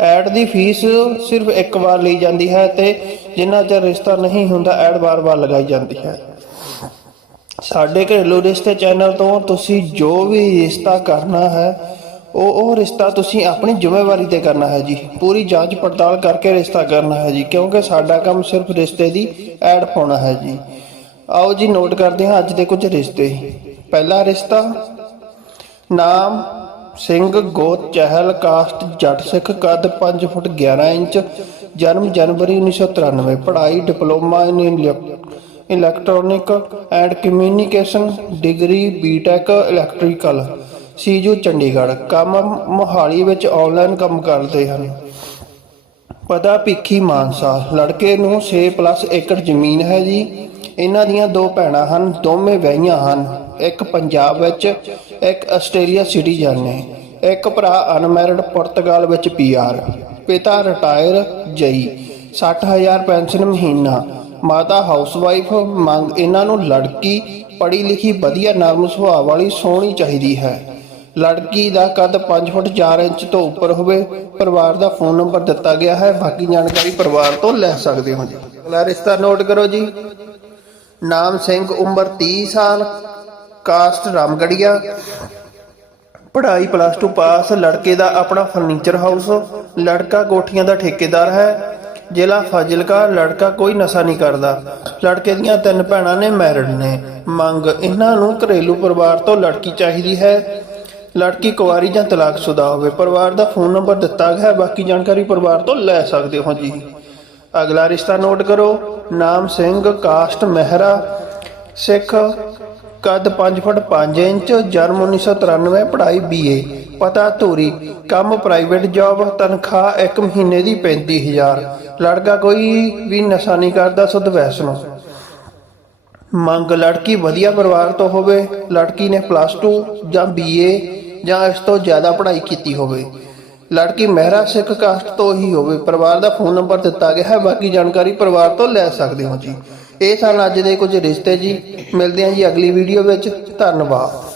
Add ਦੀ fees ਸਿਰਫ ਇੱਕ ਵਾਰ ਲਈ ਜਾਂਦੀ ਹੈ ਤੇ ਜਿੰਨਾ ਚਿਰ ਰਿਸ਼ਤਾ ਨਹੀਂ ਹੁੰਦਾ, ਐਡ ਵਾਰ-ਵਾਰ ਲਗਾਈ ਜਾਂਦੀ ਹੈ। ਸਾਡੇ ਘਰੇਲੂ ਰਿਸ਼ਤੇ ਚੈਨਲ ਤੋਂ ਤੁਸੀਂ ਜੋ ਵੀ ਰਿਸ਼ਤਾ ਕਰਨਾ ਹੈ, ਉਹ ਉਹ ਰਿਸ਼ਤਾ ਤੁਸੀਂ ਆਪਣੀ ਜ਼ਿੰਮੇਵਾਰੀ ਤੇ ਕਰਨਾ ਹੈ ਜੀ। ਪੂਰੀ ਜਾਂਚ ਪੜਤਾਲ ਕਰਕੇ ਰਿਸ਼ਤਾ ਕਰਨਾ ਹੈ ਜੀ, ਕਿਉਂਕਿ ਸਾਡਾ ਕੰਮ ਸਿਰਫ ਰਿਸ਼ਤੇ ਦੀ ਐਡ ਪਾਉਣਾ ਹੈ ਜੀ। ਆਓ ਜੀ, ਨੋਟ ਕਰਦੇ ਹਾਂ ਅੱਜ ਦੇ ਕੁਝ ਰਿਸ਼ਤੇ। ਪਹਿਲਾ ਰਿਸ਼ਤਾ, ਨਾਮ ਸਿੰਘ ਗੋਤ ਚਹਿਲ ਕਾਸਟ ਜੱਟ ਸਿੱਖ ਕੱਦ 5 ਫੁੱਟ 11 ਇੰਚ, ਜਨਮ ਜਨਵਰੀ 1993 ਪੜ੍ਹਾਈ, diploma in electronic and communication, degree, BTech, electrical ਸੀਜੂ Chandigarh, ਕੰਮ ਮੋਹਾਲੀ ਵਿੱਚ ਆਨਲਾਈਨ ਕੰਮ ਕਰਦੇ ਹਨ। ਪਤਾ ਭਿੱਖੀ ਮਾਨਸਾ, ਲੜਕੇ ਨੂੰ 6 ਪਲੱਸ ਏਕੜ ਜ਼ਮੀਨ ਹੈ ਜੀ। ਇਹਨਾਂ ਦੀਆਂ ਦੋ ਭੈਣਾਂ ਹਨ, ਦੋਵੇਂ ਵਹੀਆਂ ਹਨ। ਇੱਕ ਪੰਜਾਬ ਵਿੱਚ, ਇੱਕ ਆਸਟ੍ਰੇਲੀਆ ਸਿਟੀਜ਼ਨ ਨੇ। ਇੱਕ ਭਰਾ ਅਨਮੈਰਿਡ ਪੁਰਤਗਾਲ ਵਿੱਚ ਪੀਆਰ ਪਿਤਾ ਰਿਟਾਇਰ, ਜਈ। 60000 ਪੈਨਸ਼ਨ ਮਹੀਨਾ। ਮਾਤਾ ਹਾਊਸਵਾਈਫ ਮੰਗ ਇਹਨਾਂ ਨੂੰ ਲੜਕੀ ਪੜ੍ਹੀ ਲਿਖੀ ਵਧੀਆ ਨਰਮ ਸੁਭਾਅ ਵਾਲੀ ਸੋਹਣੀ ਚਾਹੀਦੀ ਹੈ। ਲੜਕੀ ਦਾ ਕੱਦ 5 ਫੁੱਟ 4 ਇੰਚ ਤੋਂ ਉੱਪਰ ਹੋਵੇ, ਪਰਿਵਾਰ ਦਾ ਫੋਨ ਨੰਬਰ ਦਿੱਤਾ ਗਿਆ ਹੈ। ਬਾਕੀ ਜਾਣਕਾਰੀ ਪਰਿਵਾਰ ਤੋਂ ਲੈ ਸਕਦੇ ਹੋ ਜੀ। ਅਗਲਾ ਰਿਸ਼ਤਾ ਨੋਟ ਕਰੋ ਜੀ। ਨਾਮ ਸਿੰਘ, ਉਮਰ 30 ਸਾਲ। ਕਾਸਟ ਰਾਮਗੜੀਆ। ਪੜ੍ਹਾਈ ਪਲੱਸ 2 ਪਾਸ ਲੜਕੇ ਦਾ ਆਪਣਾ ਫਰਨੀਚਰ ਹਾਊਸ ਲੜਕਾ ਕੋਠੀਆਂ ਦਾ ਠੇਕੇਦਾਰ ਹੈ। ਜ਼ਿਲ੍ਹਾ ਫਾਜ਼ਿਲਕਾ, ਲੜਕਾ ਕੋਈ ਨਸ਼ਾ ਨਹੀਂ ਕਰਦਾ। ਲੜਕੇ ਦੀਆਂ ਤਿੰਨ ਭੈਣਾਂ ਨੇ ਮੈਰਿਡ ਨੇ। ਮੰਗ ਇਹਨਾਂ ਨੂੰ ਘਰੇਲੂ ਪਰਿਵਾਰ ਤੋਂ ਲੜਕੀ ਚਾਹੀਦੀ ਹੈ। ਲੜਕੀ ਕੁਆਰੀ ਜਾਂ ਤਲਾਕਸ਼ੁਦਾ ਹੋਵੇ, ਪਰਿਵਾਰ ਦਾ ਫੋਨ ਨੰਬਰ ਦਿੱਤਾ ਗਿਆ ਹੈ, ਬਾਕੀ ਜਾਣਕਾਰੀ ਪਰਿਵਾਰ ਤੋਂ ਲੈ ਸਕਦੇ ਹੋ ਜੀ। ਅਗਲਾ ਰਿਸ਼ਤਾ ਨੋਟ ਕਰੋ। ਨਾਮ ਸਿੰਘ ਕਾਸਟ ਮਹਿਰਾ। ਸਿੱਖ ਕੱਦ 5 ਫੁੱਟ 5 ਇੰਚ, ਜਨਮ 1993 ਪੜ੍ਹਾਈ ਬੀਏ ਪਤਾ ਧੂਰੀ। ਕੰਮ ਪ੍ਰਾਈਵੇਟ ਜੌਬ ਤਨਖਾਹ 1 ਮਹੀਨੇ ਦੀ 35000 ਲੜਕਾ ਕੋਈ ਵੀ ਨਸ਼ਾ ਨਹੀਂ ਕਰਦਾ, ਸੁਧ ਵੈਸਨੋ। ਮੰਗ ਲੜਕੀ ਵਧੀਆ ਪਰਿਵਾਰ ਤੋਂ ਹੋਵੇ, ਲੜਕੀ ਨੇ ਪਲੱਸ 2 ਜਾਂ ਬੀਏ ਜਾਂ ਇਸ ਤੋਂ ਜ਼ਿਆਦਾ ਪੜ੍ਹਾਈ ਕੀਤੀ ਹੋਵੇ। ਲੜਕੀ ਮਹਿਰਾ ਸਿੱਖ ਕਾਸਟ ਤੋਂ ਹੀ ਹੋਵੇ। ਪਰਿਵਾਰ ਦਾ ਫੋਨ ਨੰਬਰ ਦਿੱਤਾ ਗਿਆ ਹੈ, ਬਾਕੀ ਜਾਣਕਾਰੀ ਪਰਿਵਾਰ ਤੋਂ ਲੈ ਸਕਦੇ ਹੋ ਜੀ। ਇਹ ਸਨ ਅੱਜ ਦੇ ਕੁਝ ਰਿਸ਼ਤੇ ਜੀ। ਮਿਲਦੇ ਹਾਂ ਜੀ ਅਗਲੀ ਵੀਡੀਓ ਵਿੱਚ। ਧੰਨਵਾਦ।